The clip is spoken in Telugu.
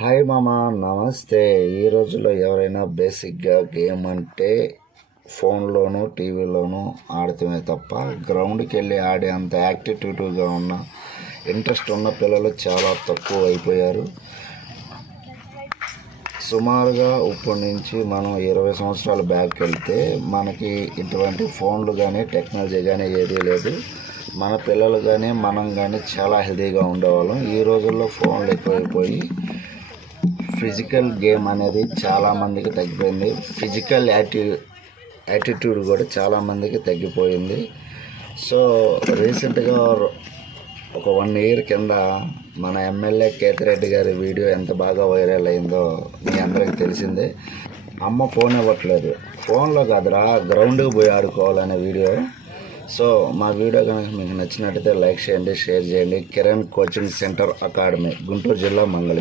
హాయ్ మామ, నమస్తే. ఈ రోజుల్లో ఎవరైనా బేసిక్గా గేమ్ అంటే ఫోన్లోనూ టీవీలోనూ ఆడటమే తప్ప గ్రౌండ్కి వెళ్ళి ఆడే అంత యాక్టివిటీగా ఉన్న ఇంట్రెస్ట్ ఉన్న పిల్లలు చాలా తక్కువ అయిపోయారు. సుమారుగా ఇప్పటి నుంచి మనం 20 సంవత్సరాల బ్యాక్ వెళ్తే మనకి ఇటువంటి ఫోన్లు కానీ టెక్నాలజీ కానీ ఏదీ లేదు. మన పిల్లలు కానీ మనం కానీ చాలా హెల్తీగా ఉండేవాళ్ళం. ఈ రోజుల్లో ఫోన్లు ఎక్కువైపోయి ఫిజికల్ గేమ్ అనేది చాలామందికి తగ్గిపోయింది. ఫిజికల్ యాటిట్యూడ్ కూడా చాలామందికి తగ్గిపోయింది. సో రీసెంట్గా ఒక 1 ఇయర్ కింద మన ఎమ్మెల్యే కేతిరెడ్డి గారి వీడియో ఎంత బాగా వైరల్ అయిందో మీ అందరికీ తెలిసిందే. అమ్మ ఫోన్ ఇవ్వట్లేదు, ఫోన్లో కాదురా గ్రౌండ్కి పోయి ఆడుకోవాలనే వీడియో. సో మా వీడియో కనుక మీకు నచ్చినట్టయితే లైక్ చేయండి, షేర్ చేయండి. Kiran coaching centre academy, Guntur జిల్లా, మంగళగిరి.